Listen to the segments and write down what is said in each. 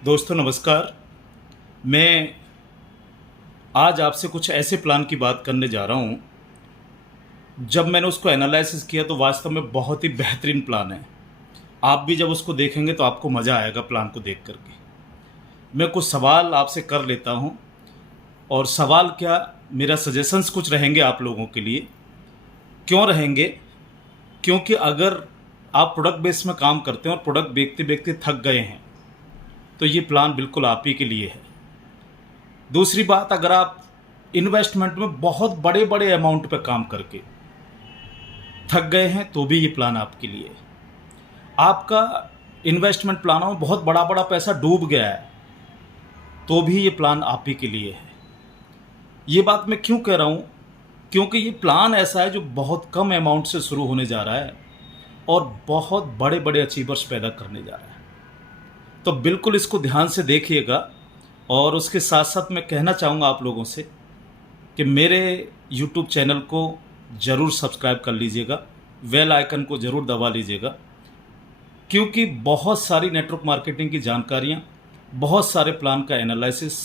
दोस्तों नमस्कार। मैं आज आपसे कुछ ऐसे प्लान की बात करने जा रहा हूँ। जब मैंने उसको एनालिसिस किया तो वास्तव में बहुत ही बेहतरीन प्लान है। आप भी जब उसको देखेंगे तो आपको मज़ा आएगा प्लान को देख करके। मैं कुछ सवाल आपसे कर लेता हूँ, और सवाल क्या, मेरा सजेशंस कुछ रहेंगे आप लोगों के लिए। क्यों रहेंगे? क्योंकि अगर आप प्रोडक्ट बेस में काम करते हैं और प्रोडक्ट बेचते बेचते थक गए हैं तो ये प्लान बिल्कुल आप ही के लिए है। दूसरी बात, अगर आप इन्वेस्टमेंट में बहुत बड़े बड़े अमाउंट पे काम करके थक गए हैं तो भी ये प्लान आपके लिए है। आपका इन्वेस्टमेंट प्लानों में बहुत बड़ा बड़ा पैसा डूब गया है तो भी ये प्लान आप ही के लिए है। ये बात मैं क्यों कह रहा हूँ? क्योंकि ये प्लान ऐसा है जो बहुत कम अमाउंट से शुरू होने जा रहा है और बहुत बड़े बड़े अचीवर्स पैदा करने जा रहा है। तो बिल्कुल इसको ध्यान से देखिएगा। और उसके साथ साथ मैं कहना चाहूँगा आप लोगों से कि मेरे YouTube चैनल को ज़रूर सब्सक्राइब कर लीजिएगा, बेल आइकन को ज़रूर दबा लीजिएगा, क्योंकि बहुत सारी नेटवर्क मार्केटिंग की जानकारियाँ, बहुत सारे प्लान का एनालिसिस,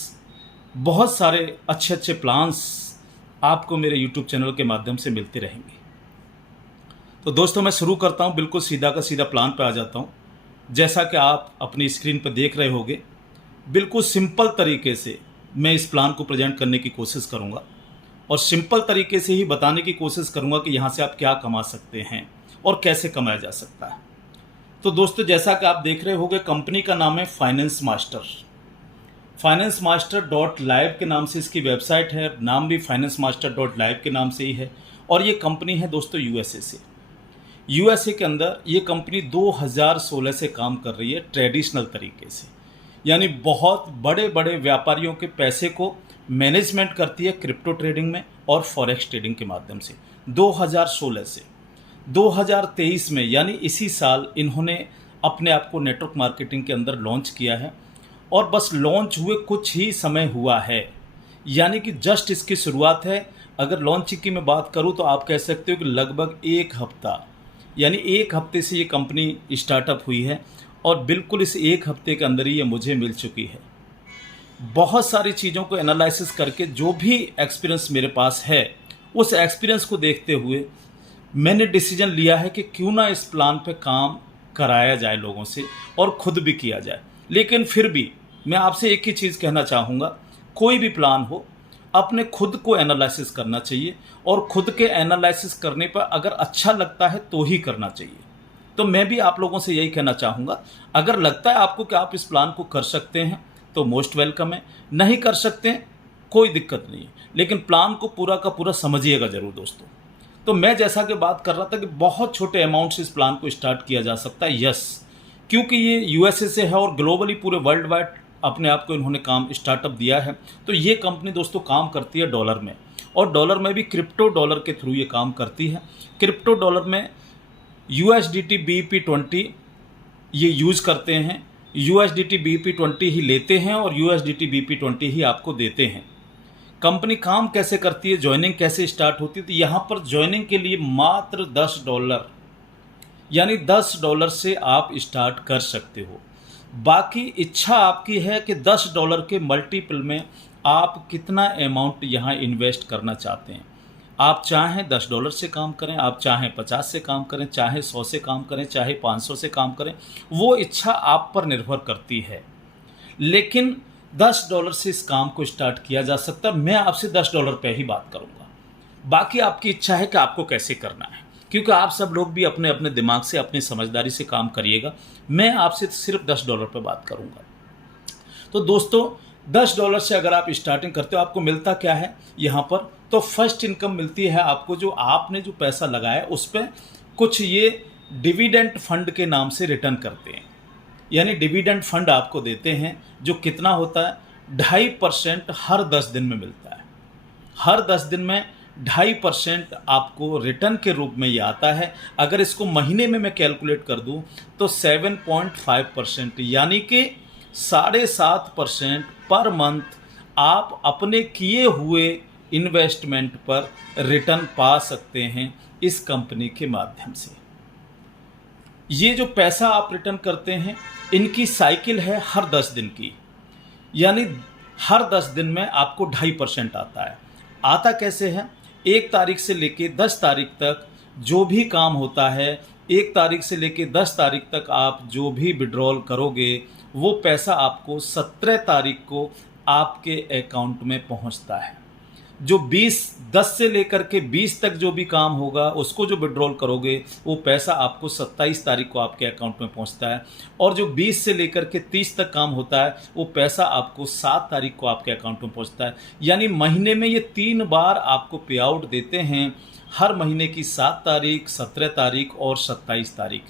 बहुत सारे अच्छे अच्छे प्लान्स आपको मेरे YouTube चैनल के माध्यम से मिलते रहेंगे। तो दोस्तों मैं शुरू करता हूँ, बिल्कुल सीधा का सीधा प्लान पर आ जाता हूँ। जैसा कि आप अपनी स्क्रीन पर देख रहे होंगे, बिल्कुल सिंपल तरीके से मैं इस प्लान को प्रेजेंट करने की कोशिश करूंगा और सिंपल तरीके से ही बताने की कोशिश करूंगा कि यहाँ से आप क्या कमा सकते हैं और कैसे कमाया जा सकता है। तो दोस्तों जैसा कि आप देख रहे होंगे, कंपनी का नाम है finance master. Finance master dot live के नाम से इसकी वेबसाइट है, नाम भी फाइनेंस मास्टर डॉट लाइव के नाम से ही है। और ये कंपनी है दोस्तों यूएसए से। यूएसए के अंदर ये कंपनी 2016 से काम कर रही है ट्रेडिशनल तरीके से, यानी बहुत बड़े बड़े व्यापारियों के पैसे को मैनेजमेंट करती है क्रिप्टो ट्रेडिंग में और फॉरेक्स ट्रेडिंग के माध्यम से। 2016 से 2023 में, यानी इसी साल, इन्होंने अपने आप को नेटवर्क मार्केटिंग के अंदर लॉन्च किया है। और बस लॉन्च हुए कुछ ही समय हुआ है, यानी कि जस्ट इसकी शुरुआत है। अगर लॉन्च की मैं बात करूं तो आप कह सकते हो कि लगभग एक हफ्ता, यानी एक हफ्ते से ये कंपनी स्टार्टअप हुई है और बिल्कुल इस एक हफ्ते के अंदर ही ये मुझे मिल चुकी है। बहुत सारी चीज़ों को एनालिसिस करके जो भी एक्सपीरियंस मेरे पास है, उस एक्सपीरियंस को देखते हुए मैंने डिसीजन लिया है कि क्यों ना इस प्लान पे काम कराया जाए लोगों से और खुद भी किया जाए। लेकिन फिर भी मैं आपसे एक ही चीज़ कहना चाहूँगा, कोई भी प्लान हो अपने खुद को एनालिसिस करना चाहिए और खुद के एनालिसिस करने पर अगर अच्छा लगता है तो ही करना चाहिए। तो मैं भी आप लोगों से यही कहना चाहूँगा, अगर लगता है आपको कि आप इस प्लान को कर सकते हैं तो मोस्ट वेलकम है, नहीं कर सकते हैं कोई दिक्कत नहीं है, लेकिन प्लान को पूरा का पूरा समझिएगा ज़रूर दोस्तों। तो मैं जैसा कि बात कर रहा था कि बहुत छोटे अमाउंट से इस प्लान को स्टार्ट किया जा सकता है। यस, क्योंकि ये यूएसए से है और ग्लोबली पूरे वर्ल्ड वाइड अपने आप को इन्होंने काम स्टार्टअप दिया है। तो ये कंपनी दोस्तों काम करती है डॉलर में, और डॉलर में भी क्रिप्टो डॉलर के थ्रू ये काम करती है। क्रिप्टो डॉलर में USDT BEP20 ये यूज़ करते हैं, USDT BEP20 ही लेते हैं और USDT BEP20 ही आपको देते हैं। कंपनी काम कैसे करती है, ज्वाइनिंग कैसे स्टार्ट होती है, तो यहाँ पर ज्वाइनिंग के लिए मात्र $10, यानी $10 से आप स्टार्ट कर सकते हो। बाकी इच्छा आपकी है कि $10 के मल्टीपल में आप कितना अमाउंट यहाँ इन्वेस्ट करना चाहते हैं। आप चाहें $10 से काम करें, आप चाहें 50 से काम करें, चाहे 100 से काम करें, चाहे 500 से काम करें, वो इच्छा आप पर निर्भर करती है। लेकिन $10 से इस काम को स्टार्ट किया जा सकता है। मैं आपसे $10 पे ही बात करूंगा, बाकी आपकी इच्छा है कि आपको कैसे करना है, क्योंकि आप सब लोग भी अपने अपने दिमाग से, अपनी समझदारी से काम करिएगा। मैं आपसे सिर्फ $10 पे बात करूंगा। तो दोस्तों $10 से अगर आप स्टार्टिंग करते हो, आपको मिलता क्या है यहाँ पर? तो फर्स्ट इनकम मिलती है आपको, जो आपने जो पैसा लगाया उस पर कुछ ये डिविडेंड फंड के नाम से रिटर्न करते हैं, यानी डिविडेंड फंड आपको देते हैं, जो कितना होता है 2.5% हर 10 दिन में मिलता है। हर 10 दिन में 2.5% आपको रिटर्न के रूप में ये आता है। अगर इसको महीने में मैं कैलकुलेट कर दूं तो 7.5%, यानी कि 7.5% पर मंथ आप अपने किए हुए इन्वेस्टमेंट पर रिटर्न पा सकते हैं इस कंपनी के माध्यम से। ये जो पैसा आप रिटर्न करते हैं, इनकी साइकिल है हर 10 दिन की, यानी हर 10 दिन में आपको 2.5% आता है। आता कैसे है? 1 तारीख से लेके 10 तारीख तक जो भी काम होता है, 1 तारीख से लेके 10 तारीख तक आप जो भी विड्रॉल करोगे, वो पैसा आपको 17 तारीख को आपके अकाउंट में पहुंचता है। जो 10 से लेकर के 20 तक जो भी काम होगा, उसको जो विड्रॉल करोगे, वो पैसा आपको 27 तारीख को आपके अकाउंट में पहुंचता है। और जो 20 से लेकर के 30 तक काम होता है, वो पैसा आपको 7 तारीख को आपके अकाउंट में पहुंचता है। यानी महीने में ये 3 बार आपको पे आउट देते हैं, हर महीने की 7 तारीख, 17 तारीख और 27 तारीख।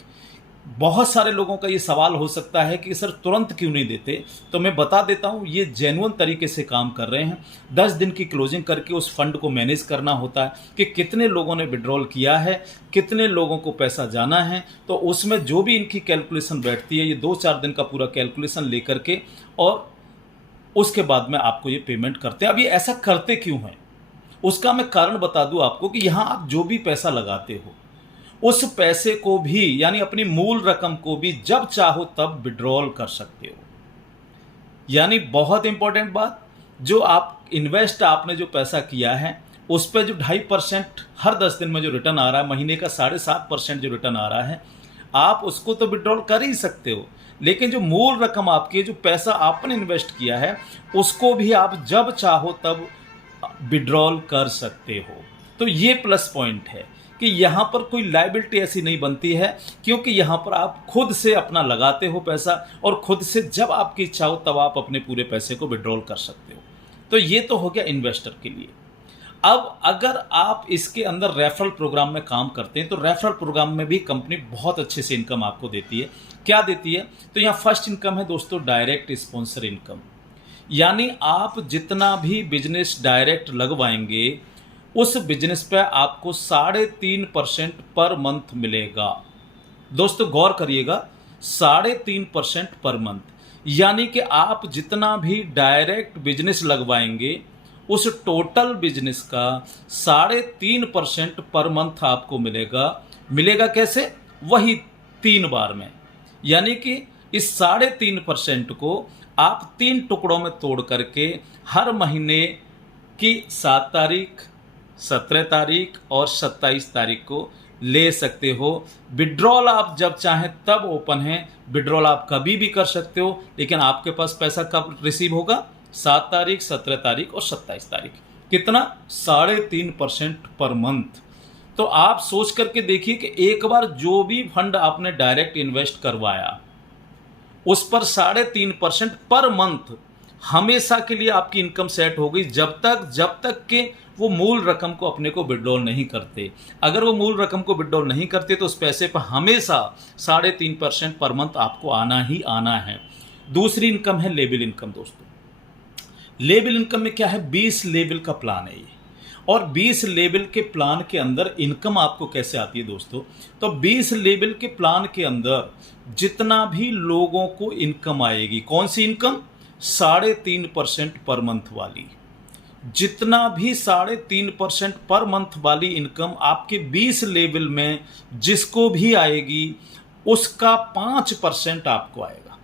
बहुत सारे लोगों का ये सवाल हो सकता है कि सर तुरंत क्यों नहीं देते, तो मैं बता देता हूँ, ये जेन्युइन तरीके से काम कर रहे हैं। 10 दिन की क्लोजिंग करके उस फंड को मैनेज करना होता है कि कितने लोगों ने विड्रॉल किया है, कितने लोगों को पैसा जाना है। तो उसमें जो भी इनकी कैलकुलेशन बैठती है, ये 2-4 दिन का पूरा कैलकुलेशन लेकर के और उसके बाद में आपको ये पेमेंट करते हैं। अब ये ऐसा करते क्यों हैं, उसका मैं कारण बता दूं आपको कि यहाँ आप जो भी पैसा लगाते हो, उस पैसे को भी, यानी अपनी मूल रकम को भी जब चाहो तब विड्रॉल कर सकते हो। यानी बहुत इंपॉर्टेंट बात, जो आप इन्वेस्ट आपने जो पैसा किया है, उस पर जो 2.5% हर 10 दिन में जो रिटर्न आ रहा है, महीने का 7.5% जो रिटर्न आ रहा है, आप उसको तो विड्रॉल कर ही सकते हो। लेकिन जो मूल रकम आपकी, जो पैसा आपने इन्वेस्ट किया है, उसको भी आप जब चाहो तब विड्रॉल कर सकते हो। तो ये प्लस पॉइंट है कि यहाँ पर कोई लायबिलिटी ऐसी नहीं बनती है, क्योंकि यहाँ पर आप खुद से अपना लगाते हो पैसा और खुद से जब आपकी इच्छा हो तब आप अपने पूरे पैसे को विड्रॉल कर सकते हो। तो ये तो हो गया इन्वेस्टर के लिए। अब अगर आप इसके अंदर रेफरल प्रोग्राम में काम करते हैं, तो रेफरल प्रोग्राम में भी कंपनी बहुत अच्छे से इनकम आपको देती है। क्या देती है? तो यहाँ फर्स्ट इनकम है दोस्तों, डायरेक्ट स्पॉन्सर इनकम। यानी आप जितना भी बिजनेस डायरेक्ट लगवाएंगे, उस बिजनेस पे आपको 3.5% पर मंथ मिलेगा। दोस्तों गौर करिएगा, 3.5% पर मंथ, यानी कि आप जितना भी डायरेक्ट बिजनेस लगवाएंगे, उस टोटल बिजनेस का 3.5% पर मंथ आपको मिलेगा। मिलेगा कैसे? वही 3 बार में। यानी कि इस 3.5% को आप 3 टुकड़ों में तोड़ करके हर महीने की 7 तारीख, 17 तारीख और 27 तारीख को ले सकते हो। विड्रॉल आप जब चाहें तब ओपन है, विड्रॉल आप कभी भी कर सकते हो, लेकिन आपके पास पैसा कब रिसीव होगा? 7 तारीख, 17 तारीख और 27 तारीख। कितना? 3.5% पर मंथ। तो आप सोच करके देखिए कि एक बार जो भी फंड आपने डायरेक्ट इन्वेस्ट करवाया, उस पर 3.5% पर मंथ हमेशा के लिए आपकी इनकम सेट हो गई, जब तक कि वो मूल रकम को अपने को विड्रॉल नहीं करते। अगर वो मूल रकम को विड्रॉल नहीं करते तो उस पैसे पर हमेशा 3.5% पर मंथ आपको आना ही आना है। दूसरी इनकम है लेवल इनकम। दोस्तों लेवल इनकम में क्या है? 20 लेवल का प्लान है ये, और 20 लेवल के प्लान के अंदर इनकम आपको कैसे आती है दोस्तों? तो 20 लेवल के प्लान के अंदर जितना भी लोगों को इनकम आएगी, कौन सी इनकम? 3.5% पर मंथ वाली। जितना भी 3.5% पर मंथ वाली इनकम आपके 20 लेवल में जिसको भी आएगी, उसका 5% आपको आएगा।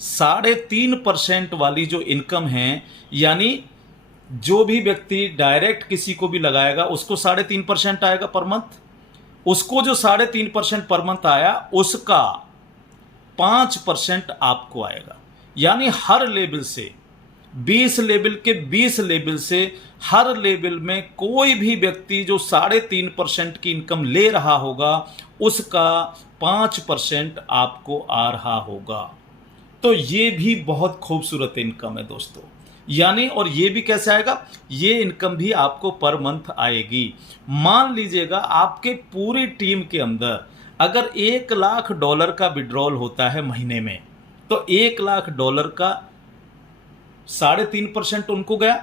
3.5% वाली जो इनकम है, यानी जो भी व्यक्ति डायरेक्ट किसी को भी लगाएगा, उसको 3.5% आएगा पर मंथ। उसको जो 3.5% पर मंथ आया, उसका 5% आपको आएगा। यानी हर लेवल से, 20 लेवल के 20 लेवल से हर लेवल में कोई भी व्यक्ति जो 3.5% की इनकम ले रहा होगा, उसका 5% आपको आ रहा होगा। तो ये भी बहुत खूबसूरत इनकम है दोस्तों। यानी, और ये भी कैसे आएगा? ये इनकम भी आपको पर मंथ आएगी। मान लीजिएगा आपके पूरी टीम के अंदर अगर $1 लाख का विड्रॉल होता है महीने में, तो $1 लाख का 3.5% उनको गया,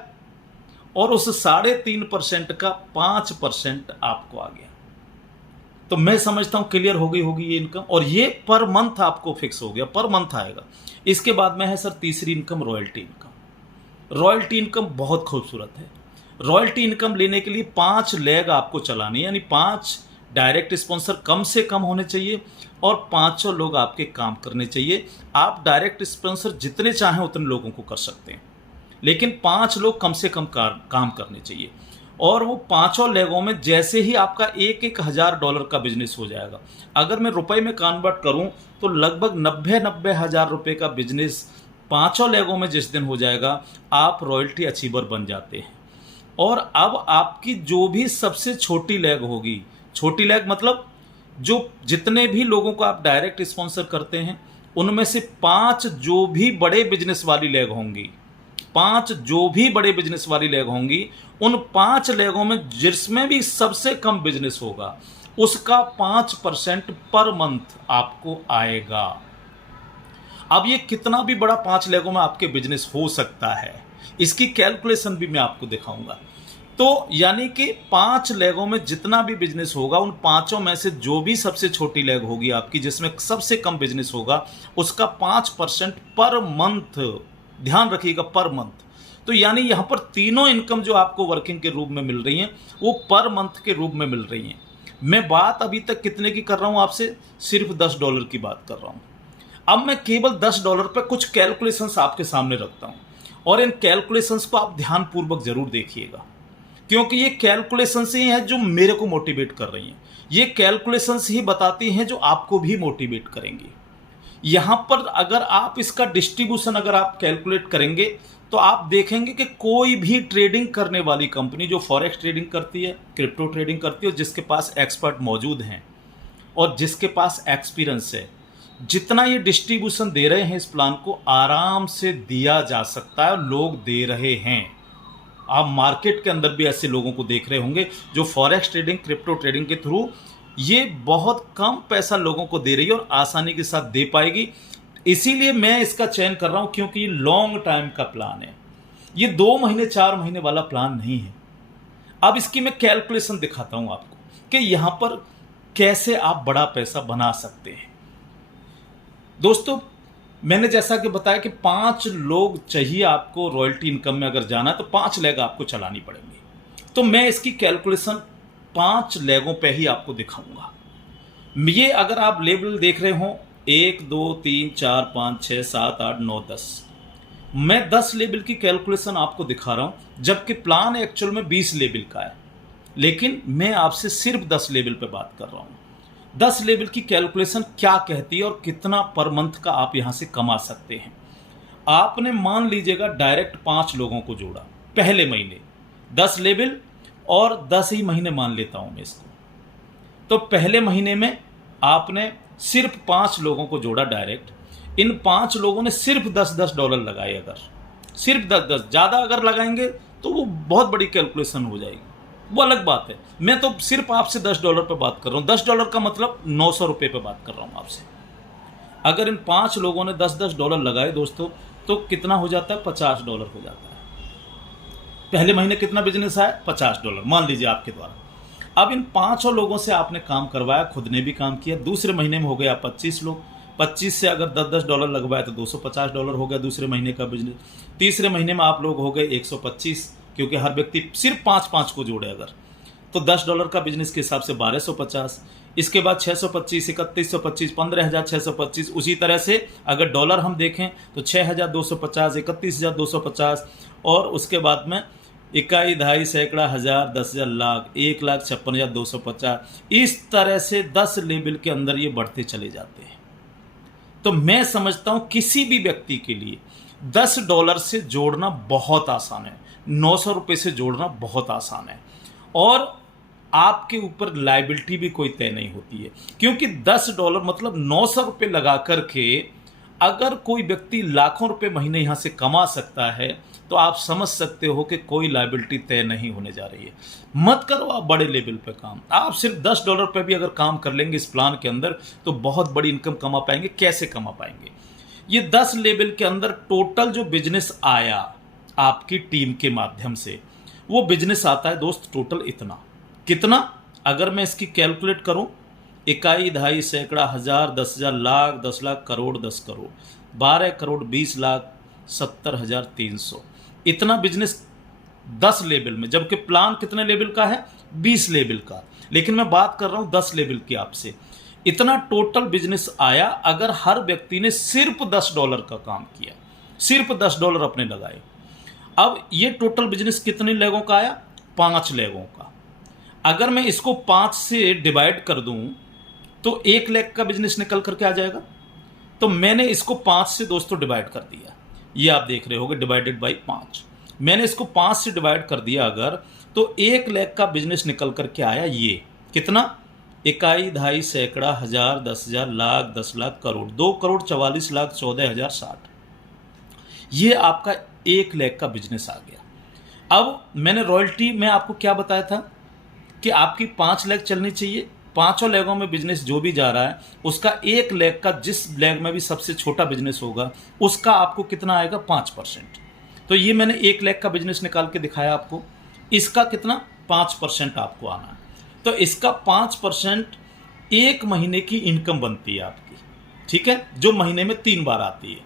और उस 3.5% का 5% आपको आ गया। तो मैं समझता हूं क्लियर हो गई होगी ये इनकम, और ये पर मंथ आपको फिक्स हो गया, पर मंथ आएगा। इसके बाद में है सर तीसरी income, royalty income. Royalty income बहुत खूबसूरत है। रॉयल्टी इनकम लेने के लिए 5 लेग आपको चलानी है, यानी 5 डायरेक्ट स्पॉन्सर कम से कम होने चाहिए और 500 लोग आपके काम करने चाहिए। आप डायरेक्ट स्पॉन्सर जितने चाहें उतने लोगों को कर सकते हैं, लेकिन 5 लोग कम से कम काम करने चाहिए। और वो पांचों लेगों में जैसे ही आपका एक हज़ार डॉलर का बिजनेस हो जाएगा, अगर मैं रुपए में कन्वर्ट करूं तो लगभग 90 हज़ार रुपये का बिजनेस पांचों लेगों में जिस दिन हो जाएगा, आप रॉयल्टी अचीवर बन जाते हैं। और अब आपकी जो भी सबसे छोटी लेग होगी, छोटी लेग मतलब जो जितने भी लोगों को आप डायरेक्ट स्पॉन्सर करते हैं, उनमें से 5 जो भी बड़े बिजनेस वाली लेग होंगी, 5 जो भी बड़े बिजनेस वाली लेग होंगी, उन 5 लेगों में जिसमें भी सबसे कम बिजनेस होगा उसका 5% पर मंथ आपको आएगा। अब ये कितना भी बड़ा 5 लेगों में आपके बिजनेस हो सकता है, इसकी कैलकुलेशन भी मैं आपको दिखाऊंगा। तो यानी कि 5 लेगों में जितना भी बिजनेस होगा, उन पांचों में से जो भी सबसे छोटी लेग होगी आपकी, जिसमें सबसे कम बिजनेस होगा, उसका 5% पर मंथ, ध्यान रखिएगा, पर मंथ। तो यानी यहां पर तीनों इनकम जो आपको वर्किंग के रूप में मिल रही हैं, वो पर मंथ के रूप में मिल रही हैं। मैं बात अभी तक कितने की कर रहा हूं आपसे? सिर्फ $10 की बात कर रहा हूं। अब मैं केवल $10 पर कुछ कैलकुलेशंस आपके सामने रखता हूं, और इन कैलकुलेशंस को आप ध्यानपूर्वक जरूर देखिएगा, क्योंकि ये कैलकुलेशंस ही हैं जो मेरे को मोटिवेट कर रही हैं। ये कैलकुलेशंस ही बताती हैं जो आपको भी मोटिवेट करेंगी। यहां पर अगर आप इसका डिस्ट्रीब्यूशन अगर आप कैलकुलेट करेंगे तो आप देखेंगे कि कोई भी ट्रेडिंग करने वाली कंपनी जो फॉरेक्स ट्रेडिंग करती है, क्रिप्टो ट्रेडिंग करती है, जिसके पास एक्सपर्ट मौजूद हैं और जिसके पास एक्सपीरियंस है, जितना ये डिस्ट्रीब्यूशन दे रहे हैं इस प्लान को आराम से दिया जा सकता है, लोग दे रहे हैं। आप मार्केट के अंदर भी ऐसे लोगों को देख रहे होंगे जो फॉरेक्स ट्रेडिंग, क्रिप्टो ट्रेडिंग के थ्रू ये बहुत कम पैसा लोगों को दे रही है और आसानी के साथ दे पाएगी। इसीलिए मैं इसका चयन कर रहा हूं, क्योंकि ये लॉन्ग टाइम का प्लान है, ये 2 महीने 4 महीने वाला प्लान नहीं है। अब इसकी मैं कैलकुलेशन दिखाता हूं आपको कि यहां पर कैसे आप बड़ा पैसा बना सकते हैं। दोस्तों, मैंने जैसा कि बताया कि 5 लोग चाहिए आपको रॉयल्टी इनकम में अगर जाना है, तो 5 लेग आपको चलानी पड़ेंगी। तो मैं इसकी कैलकुलेशन 5 लेगों पे ही आपको दिखाऊंगा। ये अगर आप लेवल देख रहे हो 1 2 3 4 5 6 7 8 9 10, मैं 10 लेवल की कैलकुलेशन आपको दिखा रहा हूं, जबकि प्लान एक्चुअल में 20 लेवल का है, लेकिन मैं आपसे सिर्फ 10 लेवल पे बात कर रहा हूं। 10 लेवल की कैलकुलेशन क्या कहती है और कितना पर मंथ का आप यहां से कमा सकते हैं। आपने मान लीजिएगा डायरेक्ट 5 लोगों को जोड़ा पहले महीने, 10 लेवल और 10 ही महीने मान लेता हूं मैं इसको। तो पहले महीने में आपने सिर्फ 5 लोगों को जोड़ा डायरेक्ट, इन 5 लोगों ने सिर्फ $10 लगाए। अगर सिर्फ 10, ज़्यादा अगर लगाएंगे तो वो बहुत बड़ी कैलकुलेशन हो जाएगी, वो अलग बात है। मैं तो सिर्फ आपसे $10 पे बात कर रहा हूँ। $10 का मतलब $900 पे बात कर रहा हूँ आपसे। अगर इन 5 लोगों ने $10 लगाए दोस्तों, तो कितना हो जाता है? $50 हो जाता है। पहले महीने कितना बिजनेस आया? $50 मान लीजिए आपके द्वारा। अब इन 5 लोगों से आपने काम करवाया, खुद ने भी काम किया। दूसरे महीने में हो गया 25 लोग, 25 से अगर $10 लगवाया तो $250 हो गया दूसरे महीने का बिजनेस। तीसरे महीने में आप लोग हो गए 125, क्योंकि हर व्यक्ति सिर्फ 5-5 को जोड़े अगर, तो $10 का बिजनेस के हिसाब से 1250। इसके बाद 625, 3125, 15,625। उसी तरह से अगर डॉलर हम देखें तो 6,250, 31,250, और उसके बाद में इकाई, दहाई, सैकड़ा, हजार, 10,000, लाख, 1,56,250। इस तरह से 10 लेवल के अंदर ये बढ़ते चले जाते हैं। तो मैं समझता हूं किसी भी व्यक्ति के लिए $10 से जोड़ना बहुत आसान है, $900 से जोड़ना बहुत आसान है, और आपके ऊपर लायबिलिटी भी कोई तय नहीं होती है, क्योंकि $10 मतलब $900 लगा करके अगर कोई व्यक्ति लाखों रुपए महीने यहां से कमा सकता है, तो आप समझ सकते हो कि कोई लायबिलिटी तय नहीं होने जा रही है। मत करो आप बड़े लेवल पे काम, आप सिर्फ $10 पे भी अगर काम कर लेंगे इस प्लान के अंदर, तो बहुत बड़ी इनकम कमा पाएंगे। कैसे कमा पाएंगे? ये 10 लेवल के अंदर टोटल जो बिजनेस आया आपकी टीम के माध्यम से, वो बिजनेस आता है दोस्त टोटल इतना। कितना? अगर मैं इसकी कैलकुलेट करूं, इकाई, दहाई, सैकड़ा, हजार, 10,000, लाख, 10 लाख, करोड़, 10 करोड़, 12 करोड़ 20 लाख, 70,300। इतना बिजनेस 10 लेवल में, जबकि प्लान कितने लेवल का है? 20 लेवल का, लेकिन मैं बात कर रहा हूं 10 लेवल की आपसे। इतना टोटल बिजनेस आया अगर हर व्यक्ति ने सिर्फ $10 का काम किया, सिर्फ $10 अपने लगाए। अब ये टोटल बिजनेस कितने लेगों का आया? 5 लेगों का। अगर मैं इसको 5 से डिवाइड कर दूं तो 1 लाख का बिजनेस निकल करके आ जाएगा। तो मैंने इसको 5 से दोस्तों डिवाइड कर दिया, ये आप देख रहे होगे डिवाइडेड बाई 5। मैंने इसको 5 से डिवाइड कर दिया अगर, तो 1 लाख का बिजनेस निकल करके आया। ये कितना? इकाई, दहाई, सैकड़ा, हजार, 10,000, लाख, 10 लाख, करोड़, 2,44,14,060। ये आपका 1 लाख का बिजनेस आ गया। अब मैंने रॉयल्टी में आपको क्या बताया था कि आपकी 5 लाख चलनी चाहिए। पांचों लेगों में बिजनेस जो भी जा रहा है उसका 1 लाख का, जिस लेग में भी सबसे छोटा बिजनेस होगा उसका आपको कितना आएगा? 5%। तो ये मैंने 1 लाख का बिजनेस निकाल के दिखाया आपको। इसका कितना? 5% आपको आना है। तो इसका 5% 1 महीने की इनकम बनती है आपकी, ठीक है, जो महीने में 3 बार आती है।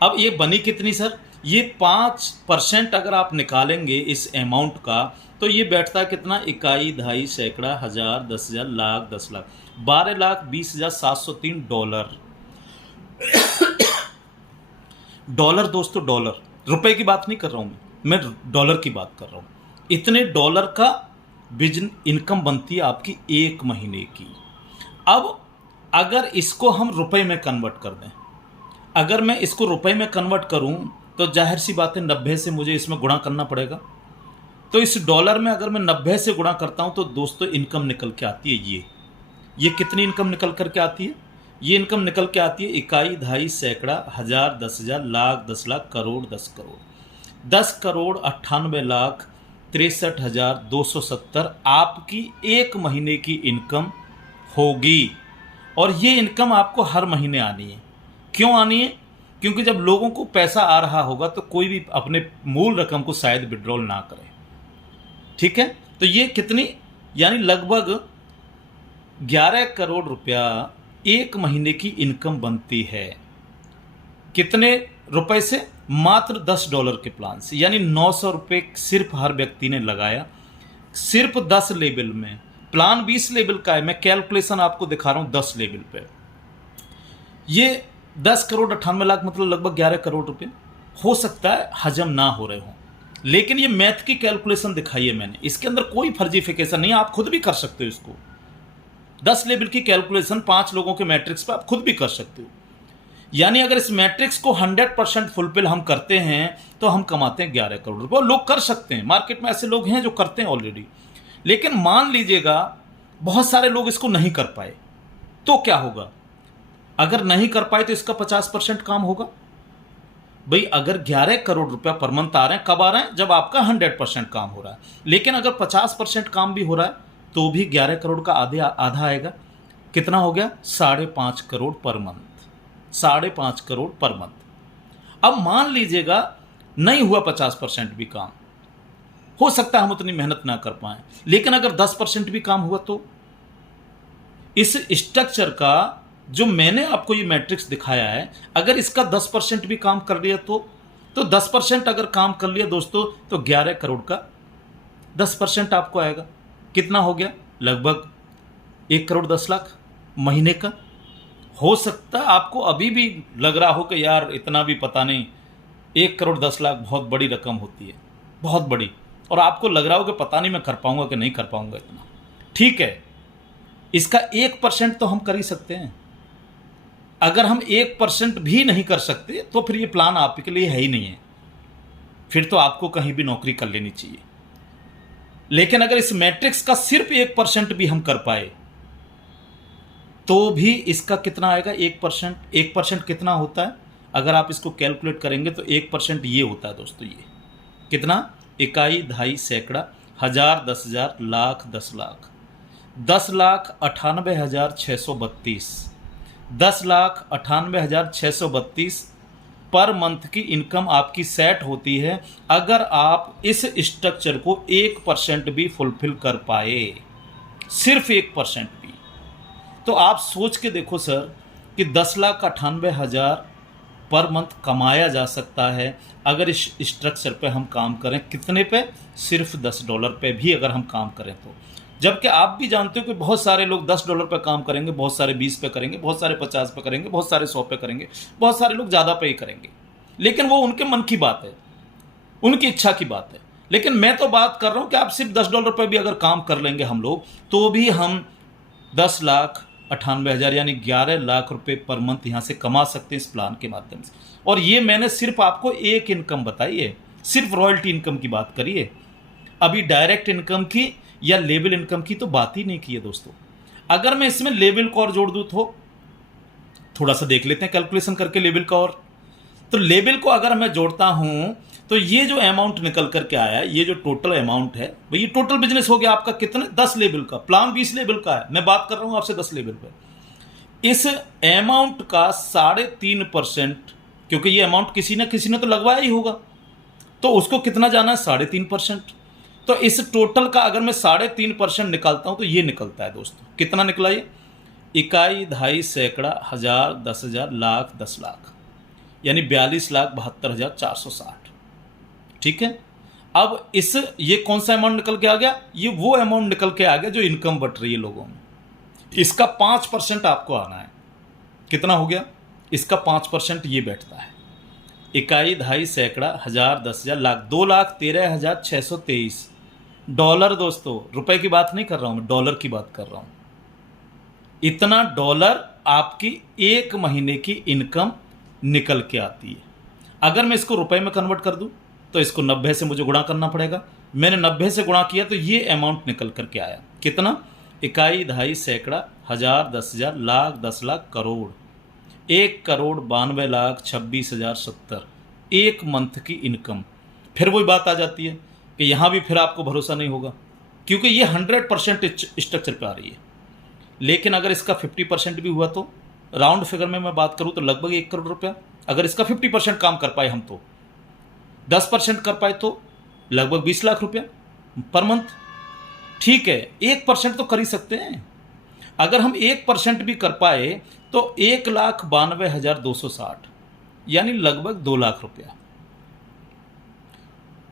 अब ये बनी कितनी सर? ये 5% अगर आप निकालेंगे इस अमाउंट का तो ये बैठता है कितना? इकाई, दहाई, सैकड़ा, हजार, 10,000, लाख, 10 लाख, $12,20,703। डॉलर दोस्तों, डॉलर, रुपए की बात नहीं कर रहा हूं मैं डॉलर की बात कर रहा हूं। इतने डॉलर का बिजनेस इनकम बनती है आपकी 1 महीने की। अब अगर इसको हम रुपए में कन्वर्ट कर दें, अगर मैं इसको रुपए में कन्वर्ट करूं तो जाहिर सी बात है 90 से मुझे इसमें गुणा करना पड़ेगा। तो इस डॉलर में अगर मैं 90 से गुणा करता हूं तो दोस्तों इनकम निकल के आती है ये कितनी इनकम निकल करके आती है? ये इनकम निकल के आती है इकाई, दहाई, सैकड़ा, हजार, 10,000, लाख, 10 लाख, करोड़, 10 करोड़, 10,98,63,270 आपकी 1 महीने की इनकम होगी। और ये इनकम आपको हर महीने आनी है। क्यों आनी है? क्योंकि जब लोगों को पैसा आ रहा होगा तो कोई भी अपने मूल रकम को शायद विड्रॉल ना करे, ठीक है। तो ये कितनी, यानी लगभग 11 करोड़ रुपया 1 महीने की इनकम बनती है। कितने रुपए से? मात्र $10 के प्लान से, यानी 900 रुपये सिर्फ हर व्यक्ति ने लगाया, सिर्फ 10 लेवल में। प्लान 20 लेवल का है, मैं कैलकुलेशन आपको दिखा रहा हूं 10 लेवल पे। ये 10 करोड़ 98 लाख मतलब लगभग 11 करोड़ रुपए। हो सकता है हजम ना हो रहे हो, लेकिन ये मैथ की कैलकुलेशन दिखाई है मैंने, इसके अंदर कोई फर्जीफिकेशन नहीं है, आप खुद भी कर सकते हो इसको। 10 लेवल की कैलकुलेशन 5 लोगों के मैट्रिक्स पे आप खुद भी कर सकते हो। यानी अगर इस मैट्रिक्स को 100% फुलफिल हम करते हैं तो हम कमाते हैं 11 करोड़ रुपए। और लोग कर सकते हैं, मार्केट में ऐसे लोग हैं जो करते हैं ऑलरेडी। लेकिन मान लीजिएगा बहुत सारे लोग इसको नहीं कर पाए तो क्या होगा? अगर नहीं कर पाए तो इसका 50% काम होगा। भाई अगर 11 करोड़ रुपया पर मंथ आ रहे हैं, कब आ रहे हैं? जब आपका 100% काम हो रहा है। लेकिन अगर 50% काम भी हो रहा है तो भी 11 करोड़ का आधा आएगा। कितना हो गया? 5.5 crore per month, 5.5 crore per month. अब मान लीजिएगा नहीं हुआ 50% भी काम, हो सकता है हम उतनी मेहनत ना कर पाए, लेकिन अगर 10% भी काम हुआ तो इस स्ट्रक्चर का जो मैंने आपको ये मैट्रिक्स दिखाया है, अगर इसका 10% भी काम कर लिया तो 10% अगर काम कर लिया दोस्तों तो 11 करोड़ का 10% आपको आएगा। कितना हो गया? लगभग 1 करोड़ 10 लाख महीने का। हो सकता है आपको अभी भी लग रहा हो कि यार इतना भी पता नहीं, 1 करोड़ 10 लाख बहुत बड़ी रकम होती है, बहुत बड़ी, और आपको लग रहा हो कि पता नहीं मैं कर पाऊंगा कि नहीं कर पाऊंगा इतना। ठीक है, इसका 1% तो हम कर ही सकते हैं। अगर हम 1% भी नहीं कर सकते तो फिर ये प्लान आपके लिए है ही नहीं है, फिर तो आपको कहीं भी नौकरी कर लेनी चाहिए। लेकिन अगर इस मैट्रिक्स का सिर्फ 1% भी हम कर पाए तो भी इसका कितना आएगा? 1%। 1% कितना होता है? अगर आप इसको कैलकुलेट करेंगे तो 1% ये होता है दोस्तों, ये कितना? इकाई, दहाई, सैकड़ा, हजार, 10,000, लाख, 10 लाख, 10,98,632, 10,98,632 पर मंथ की इनकम आपकी सेट होती है अगर आप इस स्ट्रक्चर को 1% भी फुलफिल कर पाए, सिर्फ 1% भी। तो आप सोच के देखो सर कि 10,98,000 पर मंथ कमाया जा सकता है अगर इस स्ट्रक्चर पे हम काम करें। कितने पे? सिर्फ $10 पे भी अगर हम काम करें तो। जबकि आप भी जानते हो कि बहुत सारे लोग $10 पे काम करेंगे, बहुत सारे 20 पे करेंगे, बहुत सारे 50 पे करेंगे, बहुत सारे 100 पे करेंगे, बहुत सारे लोग ज़्यादा पे ही करेंगे। लेकिन वो उनके मन की बात है, उनकी इच्छा की बात है। लेकिन मैं तो बात कर रहा हूँ कि आप सिर्फ $10 पे भी अगर काम कर लेंगे हम लोग, तो भी हम 10,98,000 यानी 11 लाख रुपए पर मंथ यहाँ से कमा सकते हैं इस प्लान के माध्यम से। और ये मैंने सिर्फ आपको एक इनकम बताई है, सिर्फ रॉयल्टी इनकम की बात करी है। अभी डायरेक्ट इनकम की या लेबल इनकम की तो बात ही नहीं की है दोस्तों। अगर मैं इसमें लेबल को और जोड़ दूँ तो थोड़ा सा देख लेते हैं कैलकुलेशन करके लेबल का। और तो लेबल को अगर मैं जोड़ता हूं तो ये जो अमाउंट निकल करके आया, ये जो टोटल अमाउंट है भाई, ये टोटल बिजनेस हो गया आपका कितने? 10 लेबल का। प्लान 20 लेबल का है, मैं बात कर रहा हूं आपसे 10 लेबल पे। इस अमाउंट का 3.5%, क्योंकि ये अमाउंट किसी ना किसी ने तो लगवाया ही होगा, तो उसको कितना जाना है? 3.5%। तो इस टोटल का अगर मैं 3.5% निकालता हूं तो ये निकलता है दोस्तों। कितना निकला ये? इकाई, दहाई, सैकड़ा, हजार, 10,000, लाख, 10 लाख, यानी 42,72,460। ठीक है। अब ये कौन सा अमाउंट निकल के आ गया? ये वो अमाउंट निकल के आ गया जो इनकम बट रही है लोगों में। इसका 5% आपको आना है। कितना हो गया? इसका 5% ये बैठता है। इकाई, दहाई, सैकड़ा, हजार, 10,000, लाख, 2,13,623 डॉलर दोस्तों। रुपए की बात नहीं कर रहा हूं मैं, डॉलर की बात कर रहा हूं। इतना डॉलर आपकी एक महीने की इनकम निकल के आती है। अगर मैं इसको रुपए में कन्वर्ट कर दूं तो इसको 90 से मुझे गुणा करना पड़ेगा। मैंने 90 से गुणा किया तो ये अमाउंट निकल करके आया। कितना? इकाई, दहाई, सैकड़ा, हजार, 10,000, लाख, 10 लाख, करोड़। 1,92,26,070 एक मंथ की इनकम। फिर वही बात आ जाती है कि यहाँ भी फिर आपको भरोसा नहीं होगा, क्योंकि ये 100% स्ट्रक्चर पे आ रही है। लेकिन अगर इसका 50% भी हुआ तो राउंड फिगर में मैं बात करूं तो लगभग 1 करोड़ रुपया। अगर इसका 50% काम कर पाए हम तो, 10% कर पाए तो लगभग 20 लाख रुपया पर मंथ। ठीक है, 1% तो कर ही सकते हैं। अगर हम 1% भी कर पाए तो 1,92,260 यानी लगभग 2 लाख रुपया।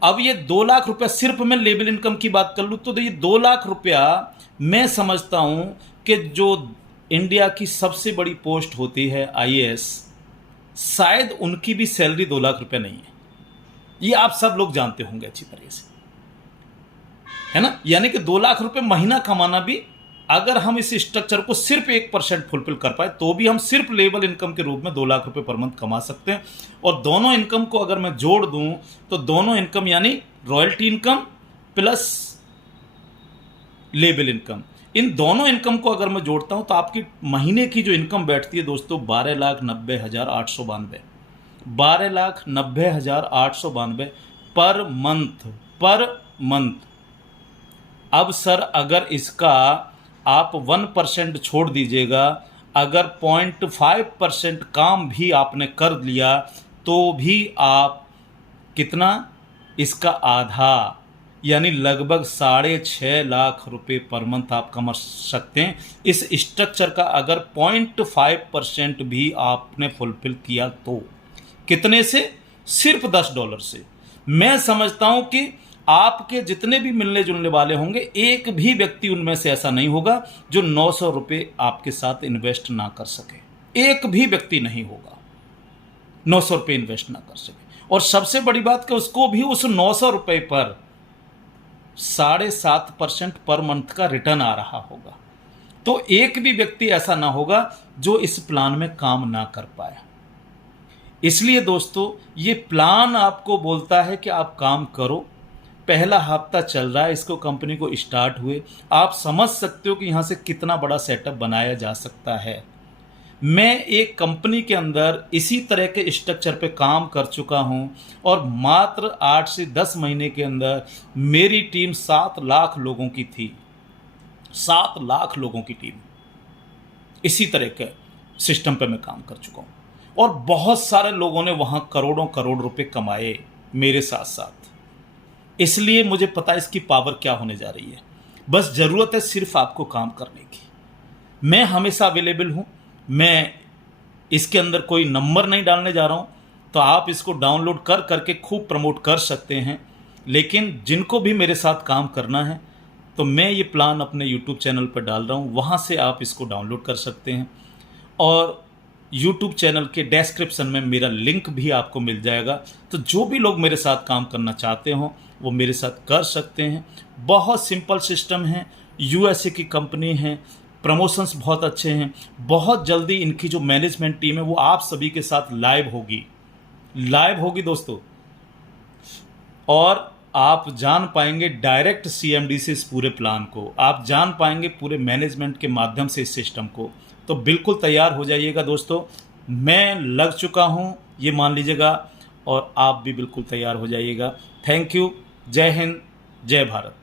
अब ये 2 लाख रुपया सिर्फ मैं लेबल इनकम की बात कर लूँ तो ये 2 लाख रुपया मैं समझता हूं कि जो इंडिया की सबसे बड़ी पोस्ट होती है IAS, शायद उनकी भी सैलरी 2 लाख रुपया नहीं है। ये आप सब लोग जानते होंगे अच्छी तरह से, है ना। यानी कि 2 लाख रुपए महीना कमाना भी, अगर हम इस स्ट्रक्चर को सिर्फ 1% फुलफिल कर पाए तो भी हम सिर्फ लेबल इनकम के रूप में 2 लाख रुपए पर मंथ कमा सकते हैं। और दोनों इनकम को अगर मैं जोड़ दूं तो दोनों इनकम यानी royalty income plus label income, इन दोनों इनकम को अगर मैं जोड़ता हूं तो आपकी महीने की जो इनकम बैठती है दोस्तों 12,90,892 12,90,892 पर मंथ। अब सर अगर इसका आप 1% छोड़ दीजिएगा, अगर 0.5% काम भी आपने कर लिया तो भी आप कितना? इसका आधा यानी लगभग 6.5 लाख रुपए पर मंथ आप कमा सकते हैं इस स्ट्रक्चर का, अगर 0.5% भी आपने फुलफिल किया तो। कितने से? सिर्फ $10 से। मैं समझता हूं कि आपके जितने भी मिलने जुलने वाले होंगे, एक भी व्यक्ति उनमें से ऐसा नहीं होगा जो 900 रुपये आपके साथ इन्वेस्ट ना कर सके। एक भी व्यक्ति नहीं होगा 900 रुपये इन्वेस्ट ना कर सके। और सबसे बड़ी बात कि उसको भी उस 900 रुपये पर 7.5% पर मंथ का रिटर्न आ रहा होगा। तो एक भी व्यक्ति ऐसा ना होगा जो इस प्लान में काम ना कर पाया। इसलिए दोस्तों ये प्लान आपको बोलता है कि आप काम करो। पहला हफ्ता चल रहा है, इसको कंपनी को स्टार्ट हुए, आप समझ सकते हो कि यहाँ से कितना बड़ा सेटअप बनाया जा सकता है। मैं एक कंपनी के अंदर इसी तरह के स्ट्रक्चर पे काम कर चुका हूँ और मात्र 8 से 10 महीने के अंदर मेरी टीम 7 लाख लोगों की थी। 7 लाख लोगों की टीम, इसी तरह के सिस्टम पे मैं काम कर चुका हूँ और बहुत सारे लोगों ने वहाँ करोड़ों करोड़ रुपए कमाए मेरे साथ साथ। इसलिए मुझे पता है इसकी पावर क्या होने जा रही है। बस ज़रूरत है सिर्फ आपको काम करने की। मैं हमेशा अवेलेबल हूँ। मैं इसके अंदर कोई नंबर नहीं डालने जा रहा हूँ, तो आप इसको डाउनलोड कर करके खूब प्रमोट कर सकते हैं। लेकिन जिनको भी मेरे साथ काम करना है तो मैं ये प्लान अपने यूट्यूब चैनल पर डाल रहा हूँ, वहाँ से आप इसको डाउनलोड कर सकते हैं। और यूट्यूब चैनल के डिस्क्रिप्शन में मेरा लिंक भी आपको मिल जाएगा। तो जो भी लोग मेरे साथ काम करना चाहते हो वो मेरे साथ कर सकते हैं। बहुत सिंपल सिस्टम है, यूएसए की कंपनी है, प्रमोशंस बहुत अच्छे हैं। बहुत जल्दी इनकी जो मैनेजमेंट टीम है वो आप सभी के साथ लाइव होगी दोस्तों, और आप जान पाएंगे डायरेक्ट सीएमडी से इस पूरे प्लान को, आप जान पाएंगे पूरे मैनेजमेंट के माध्यम से इस सिस्टम को। तो बिल्कुल तैयार हो जाइएगा दोस्तों, मैं लग चुका हूँ ये मान लीजिएगा, और आप भी बिल्कुल तैयार हो जाइएगा। Thank you. जय हिंद, जय भारत।